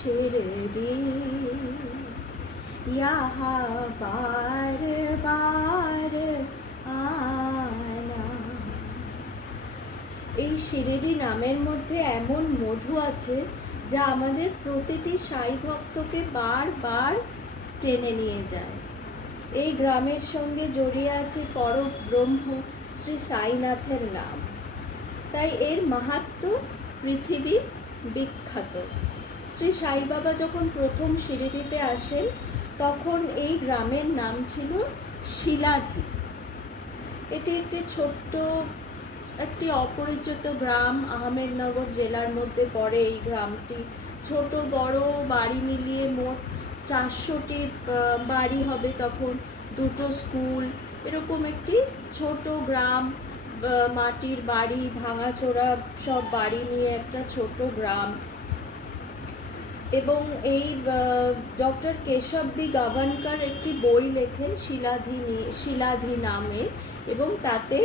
शिरडी यहाँ बार बार आना। এই শিরডি নামের মধ্যে এমন মধু আছে যা আমাদের প্রতিটি সাই ভক্তকে বারবার টেনে নিয়ে যায়। এই গ্রামের সঙ্গে জড়িয়ে আছে পরব্রহ্ম শ্রী সাইনাথের নাম, তাই এর মাহাত্ম্য পৃথিবী বিখ্যাত। শ্রী সাই বাবা যখন প্রথম শিরডিতে আসেন তখন এই গ্রামের নাম ছিল শিলাধি। এটি একটি ছোট্ট একটি অপরিচিত গ্রাম, আহমেদনগর জেলার মধ্যে পড়ে এই গ্রামটি। ছোট বড় বাড়ি মিলিয়ে মোট 400টি বাড়ি হবে তখন, 2টো স্কুল, এরকম একটি ছোট গ্রাম, মাটির বাড়ি, ভাঙাচোরা সব বাড়ি নিয়ে একটা ছোট গ্রাম। এবং এই ডক্টর কেশব বি গাভানকার একটি বই লেখেন শিলাধি নামে, এবং তাতে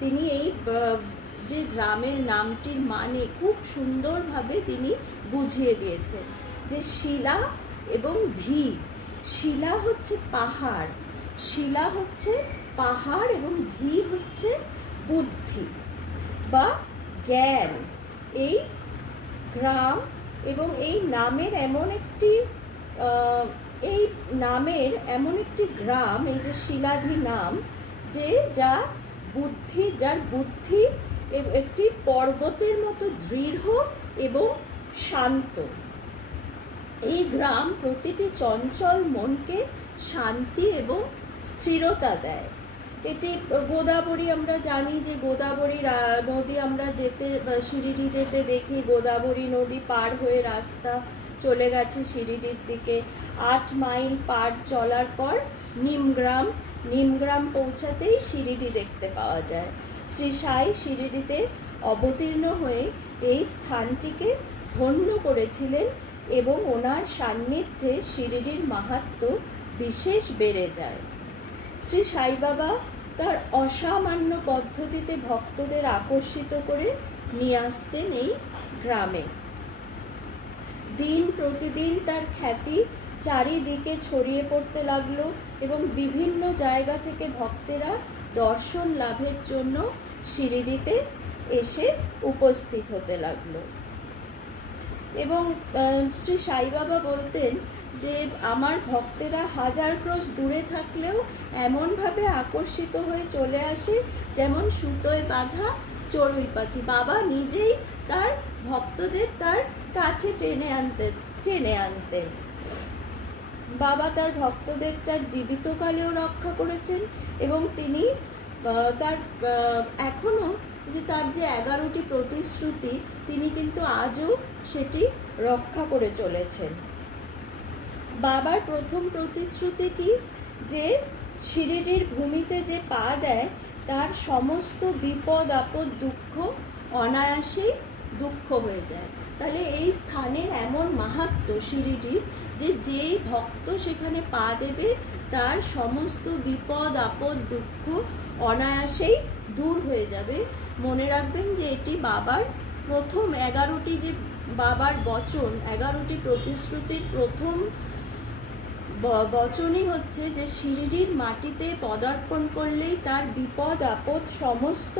তিনি এই যে গ্রামের নামটির মানে খুব সুন্দরভাবে তিনি বুঝিয়ে দিয়েছেন যে শিলা এবং ধি, শিলা হচ্ছে পাহাড়, শিলা হচ্ছে পাহাড় এবং ধি হচ্ছে বুদ্ধি বা জ্ঞান। এই গ্রাম এবং এই নামের এমন একটি গ্রাম, এই যে শিলাধি নাম, যার বুদ্ধি একটি পর্বতের মতো দৃঢ় এবং শান্ত। এই গ্রাম প্রতিটি চঞ্চল মনকে শান্তি এবং স্থিরতা দেয়। এটি গোদাবরী, আমরা জানি যে গোদাবরী নদী আমরা শিরডি যেতে দেখি, গোদাবরী নদী পার হয়ে রাস্তা চলে গেছে শিরডির দিকে। 8 মাইল পার চলার পর নিমগ্রাম পৌঁছাতেই শিরডি দেখতে পাওয়া যায়। শ্রী সাই শিরডিতে অবতীর্ণ হয়ে এই স্থানটিকে ধন্য করেছিলেন এবং ওনার সান্নিধ্যে শিরডির মাহাত্ম্য বিশেষ বেড়ে যায়। শ্রী সাই বাবা তার অসামান্য পদ্ধতিতে ভক্তদের আকর্ষিত করে নিয়ে আসতেন এই গ্রামে। দিন প্রতিদিন তার খ্যাতি চারিদিকে ছড়িয়ে পড়তে লাগলো এবং বিভিন্ন জায়গা থেকে ভক্তেরা দর্শন লাভের জন্য শিরডিতে এসে উপস্থিত হতে লাগলো। এবং শ্রী সাই বাবা বলতেন যে আমার ভক্তেরা 1000 ক্রোশ দূরে থাকলেও এমনভাবে আকর্ষিত হয়ে চলে আসে যেমন সুতোয় বাঁধা চড়ুই পাখি। বাবা নিজেই তার ভক্তদের তার কাছে টেনে আনতেন। বাবা তার ভক্তদের চার জীবিতকালেও রক্ষা করেছেন এবং তিনি তার এখনও তার যে 11টি প্রতিশ্রুতি, তিনি কিন্তু আজও সেটি রক্ষা করে চলেছেন। বাবার প্রথম প্রতিশ্রুতি কি? যে শিরডির ভূমিতে যে পা দেয় তার সমস্ত বিপদ আপদ দুঃখ অনায়াসেই দুঃখ হয়ে যায়। তাহলে এই স্থানের এমন মাহাত্ম্য শিরডির যে যেই ভক্ত সেখানে পা দেবে তার সমস্ত বিপদ আপদ দুঃখ অনায়াসেই দূর হয়ে যাবে। মনে রাখবেন যে এটি বাবার প্রথম 11টি যে বাবার বচন, 11টি প্রতিশ্রুতির প্রথম বচনই হচ্ছে যে শিরডির মাটিতে পদার্পণ করলেই তার বিপদ আপদ সমস্ত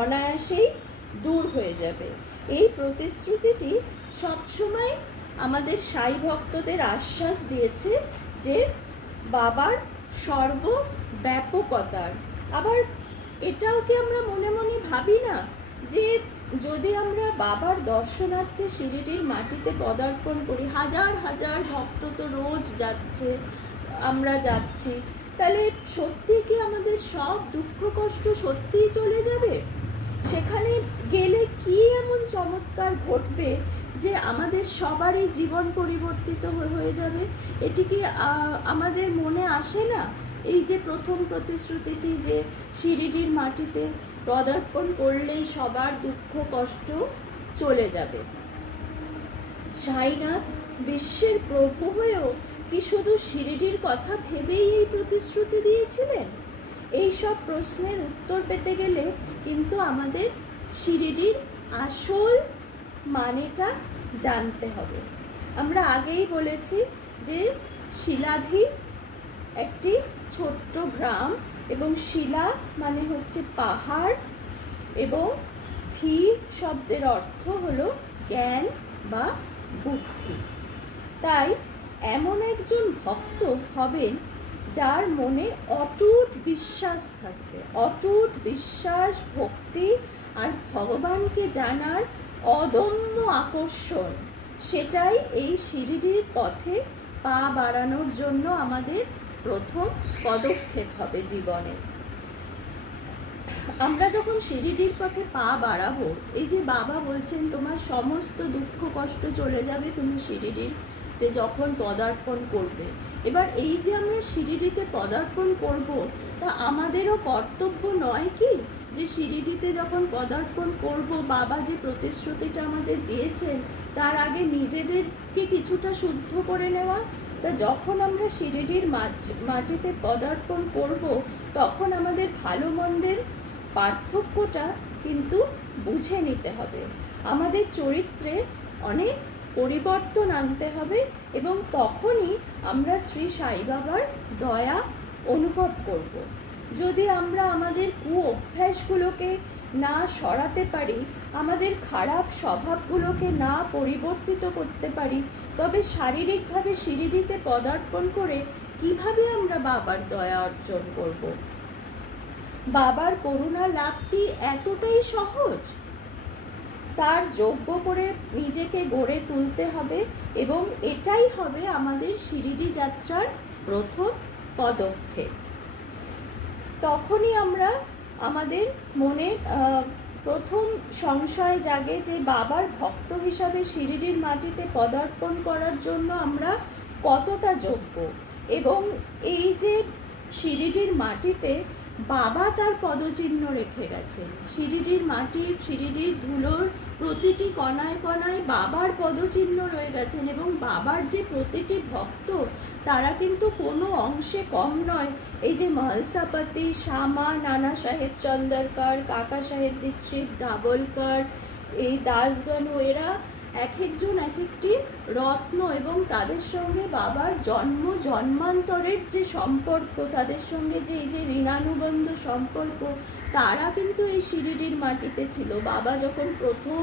অনায়াসেই দূর হয়ে যাবে। এই প্রতিশ্রুতিটি সবসময় আমাদের সাই ভক্তদের আশ্বাস দিয়েছে যে বাবার সর্বব্যাপকতার। আবার এটাও কি আমরা মনে মনে ভাবি না যে যদি আমরা বাবার দর্শনার্থে শিরডির মাটিতে পদার্পণ করি, হাজার হাজার ভক্ত তো রোজ যাচ্ছে, আমরা যাচ্ছি, তাহলে সত্যি কি আমাদের সব দুঃখ কষ্ট সত্যিই চলে যাবে? সেখানে গেলে কি এমন চমৎকার ঘটবে যে আমাদের সবারই জীবন পরিবর্তিত হয়ে যাবে? এটি কি আমাদের মনে আসে না? এই যে প্রথম প্রতিশ্রুতিটি যে শিরডির মাটিতে পদার্পণ করলেই সবার দুঃখ কষ্ট চলে যাবে। সাইনাথ বিশ্বের প্রভু হয়েও কি শুধু শিরডির কথা ভেবেই এই প্রতিশ্রুতি দিয়েছিলেন? এই সব প্রশ্নের উত্তর পেতে গেলে কিন্তু আমাদের শিরডির আসল মানেটা জানতে হবে। আমরা আগেই বলেছি যে শিলাধি একটি ছোট্ট গ্রাম, এবং শিলা মানে হচ্ছে পাহাড়, এবং ধি শব্দের অর্থ হলো জ্ঞান বা বুদ্ধি। তাই এমন একজন ভক্ত হবেন যার মনে অটুট বিশ্বাস থাকবে, অটুট বিশ্বাস, ভক্তি আর ভগবানকে জানার অদম্য আকর্ষণ। সেটাই এই শিরিডির পথে পা বাড়ানোর জন্য আমাদের প্রথম পদক্ষেপ হবে জীবনে। আমরা যখন শিরিডির পথে পা বাড়াবো, এই যে বাবা বলছেন তোমার সমস্ত দুঃখ কষ্ট চলে যাবে তুমি শিরিডিতে যখন পদার্পণ করবে। এবার এই যে আমরা শিরিডিতে পদার্পণ করব, তা আমাদেরও কর্তব্য নয় কি যে শিরিডিতে যখন পদার্পণ করব, বাবা যে প্রতিশ্রুতিটা আমাদের দিয়েছেন তার আগে নিজেদেরকে কিছুটা শুদ্ধ করে নেওয়া। তা যখন আমরা শিরিডির মাটিতে পদার্পণ করব, তখন আমাদের ভালো মন্দের পার্থক্যটা কিন্তু বুঝে নিতে হবে, আমাদের চরিত্রে অনেক পরিবর্তন আনতে হবে, এবং তখনই আমরা শ্রী সাই বাবার দয়া অনুভব করব। যদি আমরা আমাদের অভ্যাসগুলোকে না সরাতে পারি, আমাদের খারাপ স্বভাবগুলোকে না পরিবর্তিত করতে পারি, তবে শারীরিকভাবে শিরিডিতে পদার্পণ করে কিভাবে আমরা বাবার দয়া অর্জন করব? বাবার করুণা লাভ কি এতটাই সহজ? তার যোগ্য করে নিজেকে গড়ে তুলতে হবে, এবং এটাই হবে আমাদের শিরিডি যাত্রার প্রথম পদক্ষেপ। তখনই আমরা আমাদের মনে প্রথম সংশয় জাগে যে বাবার ভক্ত হিসাবে শিরিডির মাটিতে পদার্পণ করার জন্য আমরা কতটা যোগ্য, এবং এই যে শিরিডির মাটিতে বাবা তার পদচিহ্ন রেখে গেছেন। শিরিডির মাটির, শিরিডির ধুলোর প্রতিটি কণায় কণায় বাবার পদচিহ্ন রয়ে গেছেন, এবং বাবার যে প্রতিটি ভক্ত তারা কিন্তু কোনো অংশে কম নয়। এই যে মহলসাপতি, শ্যামা, নানা সাহেব চন্দরকার, কাকা সাহেব দীক্ষিত, দাবলকার, এই দাসগণ, এরা এক একজন এক একটি রত্ন, এবং তাদের সঙ্গে বাবার জন্মান্তরের যে সম্পর্ক, তাদের সঙ্গে যে এই যে ঋণানুবন্ধ সম্পর্ক, তারা কিন্তু এই শিরিডির মাটিতে ছিল। বাবা যখন প্রথম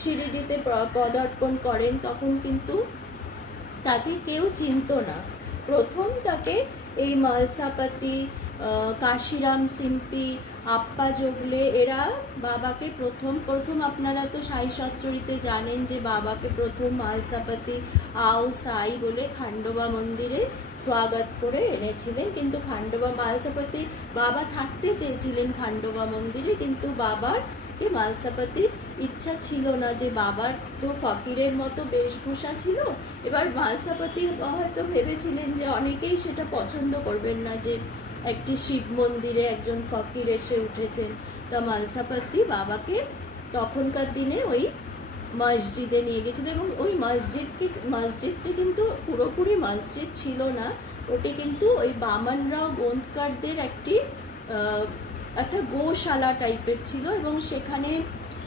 শিরিডিতে পদার্পণ করেন তখন কিন্তু তাকে কেউ চিনত না। প্রথম তাকে এই মলসাপতি, কাশিরাম সিম্পি, আপ্পা জোগলে, এরা বাবাকে প্রথম আপনারা তো সাই সচ্চরিতে জানেন যে বাবাকে প্রথম মালসাপতি আও সাই বলে খান্ডবা মন্দিরে স্বাগত করে এনেছিলেন। কিন্তু খান্ডবা মালসাপতি বাবা থাকতে চেয়েছিলেন খান্ডবা মন্দিরে, কিন্তু বাবার মালসাপতির ইচ্ছা ছিল না, যে বাবার তো ফকিরের মতো বেশভূষা ছিল। এবার মালসাপতি হয়তো ভেবেছিলেন যে অনেকেই সেটা পছন্দ করবেন না যে একটি শিব মন্দিরে একজন ফকির এসে উঠেছেন। তা মালসাপতি বাবাকে তখনকার দিনে ওই মসজিদে নিয়ে গেছিল, এবং ওই মসজিদটি কিন্তু পুরোপুরি মসজিদ ছিল না, ওটি কিন্তু ওই বামনরাও গোন্দকারদের একটা গোশালা টাইপের ছিল, এবং সেখানে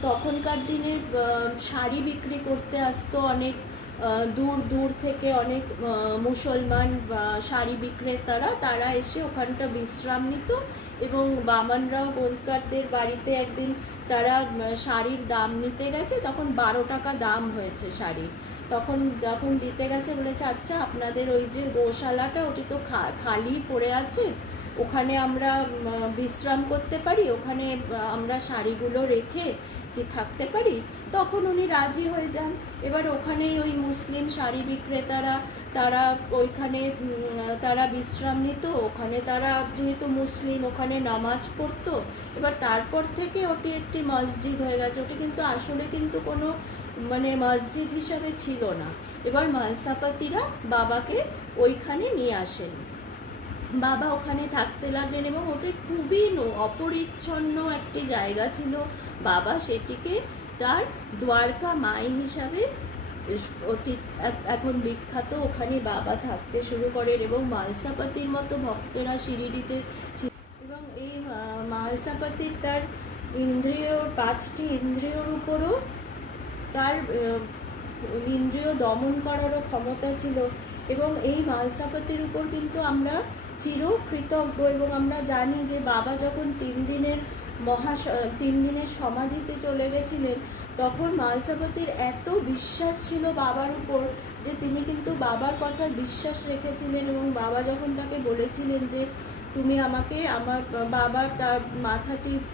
তখনকার দিনে শাড়ি বিক্রি করতে আসতো অনেক দূর দূর থেকে অনেক মুসলমান শাড়ি বিক্রেতারা, তারা এসে ওখানটা বিশ্রাম নিত। এবং বামনরাও গোন্দকারদের বাড়িতে একদিন তারা শাড়ির দাম নিতে গেছে, তখন 12 টাকা দাম হয়েছে শাড়ির। তখন দিতে গেছে, বলেছে আচ্ছা আপনাদের ওই যে গোশালাটা ওটি তো খালি পড়ে আছে, ওখানে আমরা বিশ্রাম করতে পারি, ওখানে আমরা শাড়িগুলো রেখে কি থাকতে পারি? তখন উনি রাজি হয়ে যান। এবার ওখানেই ওই মুসলিম শাড়ি বিক্রেতারা তারা ওইখানে তারা বিশ্রাম নিত, ওখানে তারা যেহেতু মুসলিম ওখানে নামাজ পড়তো। এবার তারপর থেকে ওটি একটি মসজিদ হয়ে গেছে। ওটি কিন্তু আসলে কিন্তু কোনো মসজিদ হিসাবে ছিল না। এবার মালসাপতিরা বাবাকে ওইখানে নিয়ে আসেন, বাবা ওখানে থাকতে লাগলেন, এবং ওটি খুবই অপরিচ্ছন্ন একটি জায়গা ছিল। বাবা সেটিকে তার দ্বারকা মাই হিসাবে ওটি এখন বিখ্যাত, ওখানে বাবা থাকতে শুরু করেন, এবং মালসাপতির মতো ভক্তরা শিরিডিতে ছিল। এবং এই মালসাপতির তার 5টি ইন্দ্রিয়র উপরও তার ইন্দ্রিয় দমন করারও ক্ষমতা ছিল। এবং এই মালসাপতির উপর কিন্তু আমরা চিরকৃতজ্ঞ। এবং আমরা জানি যে বাবা যখন 3 দিনের সমাধিতে চলে গেছিলেন, তখন মালসাপতির এত বিশ্বাস ছিল বাবার উপর যে তিনি কিন্তু বাবার কথার বিশ্বাস রেখেছিলেন। এবং বাবা যখন তাকে বলেছিলেন যে তুমি আমাকে আমার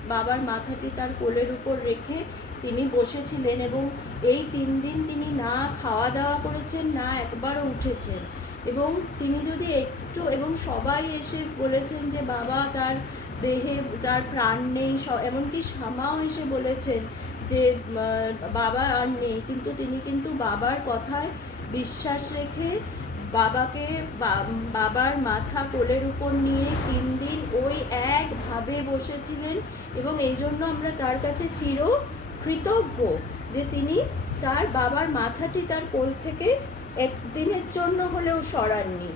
বাবার মাথাটি তার কোলের উপর রেখে তিনি বসেছিলেন, এবং এই 3 দিন তিনি না খাওয়া দাওয়া করেছেন, না একবারও উঠেছেন। এবং তিনি যদি একটু, এবং সবাই এসে বলেছেন যে বাবা তার দেহে তার প্রাণ নেই, এমনকি শ্যামাও এসে বলেছেন যে বাবা আর নেই, কিন্তু তিনি কিন্তু বাবার কথায় বিশ্বাস রেখে বাবার মাথা কোলের উপর নিয়ে 3 দিন ওই একভাবে বসেছিলেন। এবং এই জন্য আমরা তার কাছে চিরকৃতজ্ঞ যে তিনি তার বাবার মাথাটি তার কোল থেকে একদিনের জন্য হলেও সরাননি।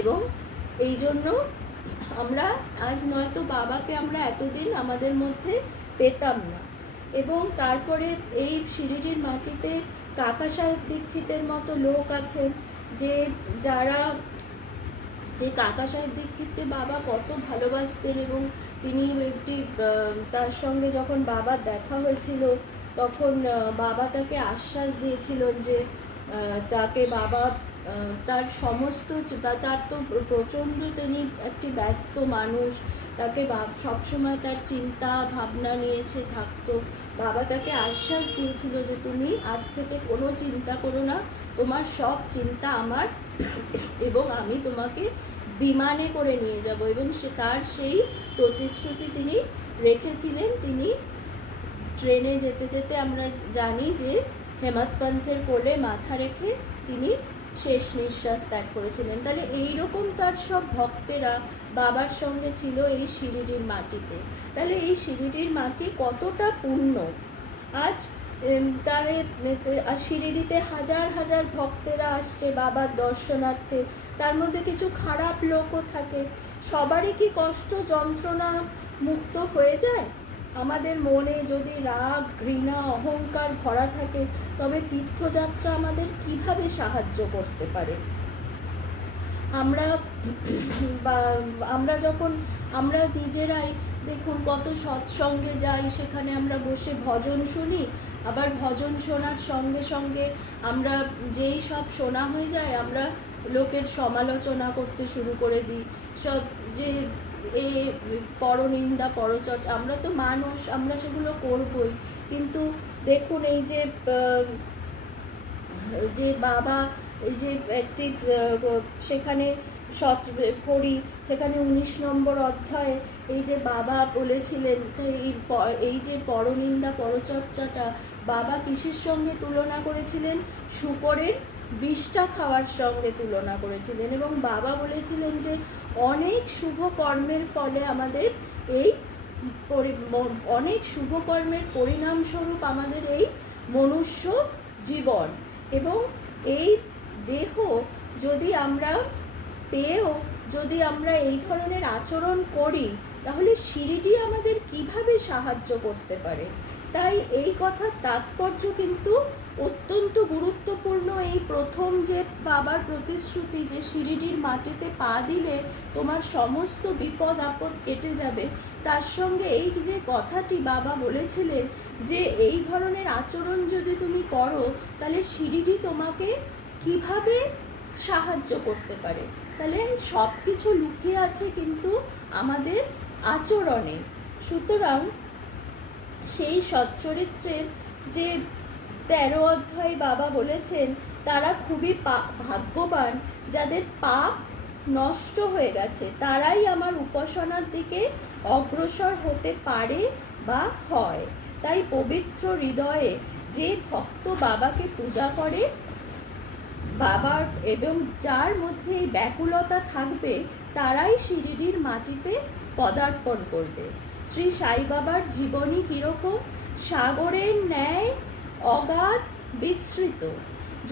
এবং এই জন্য আমরা আজ নয়তো বাবাকে আমরা এতদিন আমাদের মধ্যে পেতাম না। এবং তারপরে এই শিরিডির মাটিতে কাকা সাহেব দীক্ষিতের মতো লোক আছেন যে কাকা সাহেব দীক্ষিতকে বাবা কত ভালোবাসতেন। এবং তিনি তার সঙ্গে যখন বাবার দেখা হয়েছিল, তখন বাবা তাকে আশ্বাস দিয়েছিলেন যে তাকে বাবা তার সমস্ত, তার তো প্রচণ্ড, তিনি একটি ব্যস্ত মানুষ, তাকে সবসময় তার চিন্তা ভাবনা নিয়েছে থাকতো। বাবা তাকে আশ্বাস দিয়েছিল যে তুমি আজ থেকে কোনো চিন্তা করো না, তোমার সব চিন্তা আমার, এবং আমি তোমাকে বিমানে করে নিয়ে যাব। এবং তার সেই প্রতিশ্রুতি তিনি রেখেছিলেন। তিনি ট্রেনে যেতে যেতে আমরা জানি যে হেমত পন্থের কোলে মাথা রেখে তিনি শেষ নিঃশ্বাস ত্যাগ করেছিলেন। তাহলে এইরকম তার সব ভক্তেরা বাবার সঙ্গে ছিল এই শিরিডির মাটিতে। তাহলে এই শিরিডির মাটি কতটা পূর্ণ। আজ শিরিডিতে হাজার হাজার ভক্তেরা আসছে বাবার দর্শনার্থে, তার মধ্যে কিছু খারাপ লোকও থাকে। সবারই কি কষ্ট যন্ত্রণা মুক্ত হয়ে যায়? আমাদের মনে যদি রাগ, ঘৃণা, অহংকার ভরা থাকে, তবে তীর্থযাত্রা আমাদের কিভাবে সাহায্য করতে পারে? আমরা নিজেরাই দেখুন কত সৎসঙ্গে যাই, সেখানে আমরা বসে ভজন শুনি, আবার ভজন শোনার সঙ্গে সঙ্গে আমরা যেই সব শোনা হয়ে যায়, আমরা লোকের সমালোচনা করতে শুরু করে দিই। সব যে পরনিন্দা, পরচর্চা, আমরা তো মানুষ, আমরা সেগুলো করবই। কিন্তু দেখুন এই যে বাবা, এই যে একটি সেখানে পড়ি, সেখানে 19 নম্বর অধ্যায়ে এই যে বাবা বলেছিলেন যে এই যে পরনিন্দা পরচর্চাটা বাবা কিসের সঙ্গে তুলনা করেছিলেন? শূকরের বিষটা খাওয়ার সঙ্গে তুলনা করেছিলেন। এবং বাবা বলেছিলেন যে অনেক শুভ কর্মের ফলে আমাদের অনেক শুভ কর্মের পরিণামস্বরূপ আমাদের এই মনুষ্য জীবন। এবং এই দেহ যদি আমরা পেয়েও যদি আমরা এই ধরনের আচরণ করি, তাহলে শিরিডি আমাদের কিভাবে সাহায্য করতে পারে? তাই এই কথার তাৎপর্য কিন্তু অত্যন্ত গুরুত্বপূর্ণ। এই প্রথম যে বাবার প্রতিশ্রুতি যে শিরিডির মাটিতে পা দিলে তোমার সমস্ত বিপদ আপদ কেটে যাবে, তার সঙ্গে এই যে কথাটি বাবা বলেছিলেন যে এই ধরনের আচরণ যদি তুমি করো, তাহলে শিরিডি তোমাকে কিভাবে সাহায্য করতে পারে। তাহলে সব কিছু লুকিয়ে আছে কিন্তু আমাদের আচরণে। সুতরাং সেই সচ্চরিত্রের যে 13 অধ্যায় বাবা বলেছেন, তারা খুবই ভাগ্যবান যাদের পাপ নষ্ট হয়ে গেছে, তারাই আমার উপাসনার দিকে অগ্রসর হতে পারে বা হয়। তাই পবিত্র হৃদয়ে যে ভক্ত বাবাকে পূজা করে, বাবার এবং যার মধ্যে এই ব্যাকুলতা থাকবে, তারাই শিরিডির মাটিতে পদার্পণ করবে। শ্রী সাই বাবার জীবনী কীরকম? সাগরের ন্যায় অগাধ বিস্তৃত।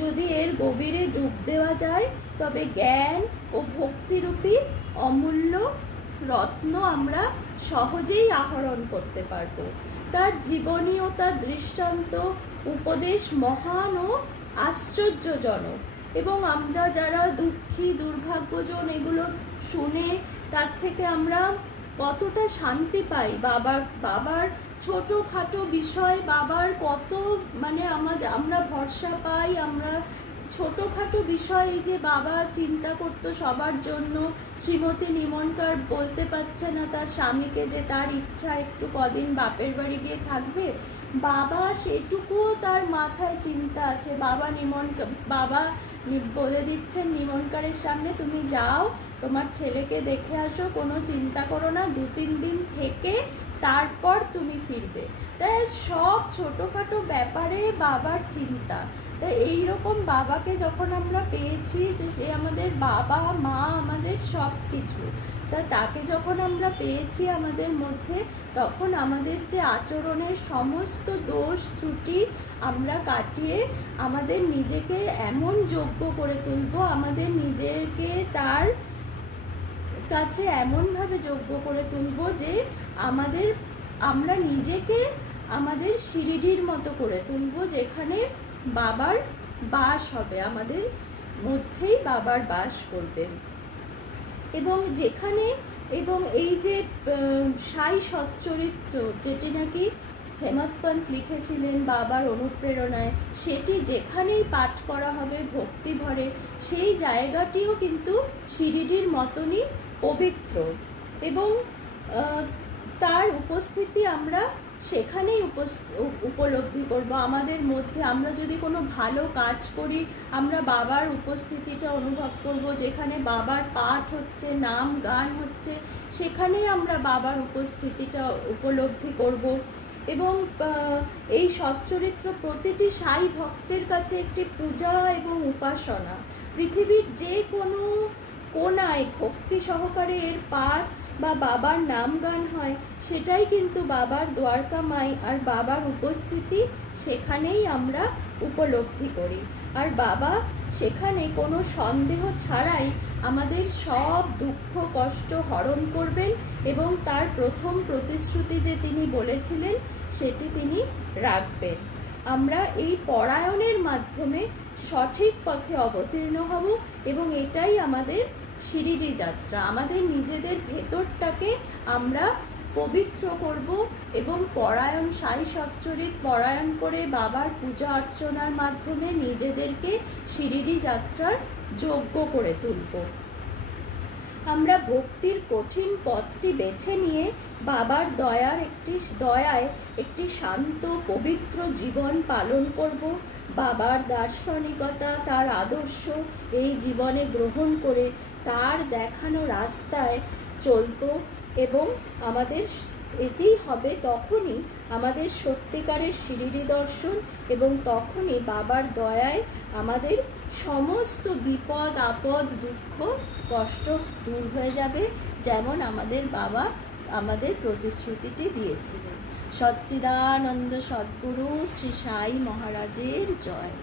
যদি এর গভীরে ডুব দেওয়া যায়, তবে জ্ঞান ও ভক্তিরূপী অমূল্য রত্ন আমরা সহজেই আহরণ করতে পারবো। তার জীবনীয়তা, দৃষ্টান্ত, উপদেশ মহান ও আশ্চর্যজনক, এবং আমরা যারা দুঃখী দুর্ভাগ্যজন এগুলো শুনে তার থেকে আমরা কতটা শান্তি পাই। বাবার ছোটোখাটো বিষয়, বাবার কত আমরা ভরসা পাই। আমরা ছোটোখাটো বিষয়, যে বাবা চিন্তা করতো সবার জন্য। শ্রীমতী নিমনকার বলতে পারছে না তার স্বামীকে যে তার ইচ্ছা একটু কদিন বাপের বাড়ি গিয়ে থাকবে, বাবা সেটুকুও তার মাথায় চিন্তা আছে। বাবা বলে দিচ্ছেন নিমনকারের সামনে, তুমি যাও তোমার ছেলেকে দেখে আসো, কোনো চিন্তা করো না, 2-3 দিন থেকে তারপর তুমি ফিরবে। তাই সব ছোটোখাটো ব্যাপারে বাবার চিন্তা। তাই এইরকম বাবাকে যখন আমরা পেয়েছি, যে সে আমাদের বাবা মা, আমাদের সব কিছু, তাকে যখন আমরা পেয়েছি আমাদের মধ্যে, তখন আমাদের যে আচরণের সমস্ত দোষ ত্রুটি আমরা কাটিয়ে আমাদের নিজেকে এমন যোগ্য করে তুলব, আমাদের নিজেকে তার কাছে এমনভাবে যোগ্য করে তুলব যে আমরা নিজেকে আমাদের শিরিডির মতো করে তুলব, যেখানে বাবার বাস হবে, আমাদের মধ্যেই বাবার বাস করবেন। এবং এই যে সাই সচ্চরিত্র, যেটি নাকি হেমন্ত পন্ত লিখেছিলেন বাবার অনুপ্রেরণায়, সেটি যেখানেই পাঠ করা হবে ভক্তি ভরে, সেই জায়গাটিও কিন্তু শিরিডির মতনই পবিত্র, এবং তার উপস্থিতি আমরা সেখানেই উপলব্ধি করব। আমাদের মধ্যে আমরা যদি কোনো ভালো কাজ করি, আমরা বাবার উপস্থিতিটা অনুভব করব। যেখানে বাবার পাঠ হচ্ছে, নাম গান হচ্ছে, সেখানেই আমরা বাবার উপস্থিতিটা উপলব্ধি করব। এবং এই সচ্চরিত্র প্রতিটি সাই ভক্তের কাছে একটি পূজা এবং উপাসনা। পৃথিবীর যে কোনো কোনায় ভক্তি সহকারে এর পাঠ বা বাবার নাম গান হয়, সেটাই কিন্তু বাবার দ্বারকা মাই আর বাবার উপস্থিতি সেখানেই আমরা উপলব্ধি করি। আর বাবা সেখানে কোনো সন্দেহ ছাড়াই আমাদের সব দুঃখ কষ্ট হরণ করবেন, এবং তার প্রথম প্রতিশ্রুতি যে তিনি বলেছিলেন সেটি তিনি রাখবেন। আমরা এই পরায়ণের মাধ্যমে সঠিক পথে অবতীর্ণ হব, এবং এটাই আমাদের শিরিডি যাত্রা। আমাদের নিজেদের ভেতরটাকে আমরা পবিত্র করব, এবং পরায়ণ সাই সচ্চরিত পরায়ণ করে বাবার পূজা অর্চনার মাধ্যমে নিজেদেরকে শিরিডি যাত্রার যোগ্য করে তুলব। আমরা ভক্তির কঠিন পথটি বেছে নিয়ে বাবার দয়ায় একটি শান্ত পবিত্র জীবন পালন করব। বাবার দার্শনিকতা, তার আদর্শ এই জীবনে গ্রহণ করে তার দেখানো রাস্তায় চলব, এবং আমাদের এটিই হবে তখনই আমাদের সত্যিকারের শিরিডি দর্শন, এবং তখনই বাবার দয়ায় আমাদের সমস্ত বিপদ আপদ দুঃখ কষ্ট দূর হয়ে যাবে, যেমন আমাদের বাবা আমাদের প্রতিশ্রুতিটি দিয়েছিলেন। সচ্চিদানন্দ সদ্গুরু শ্রী সাই মহারাজের জয়।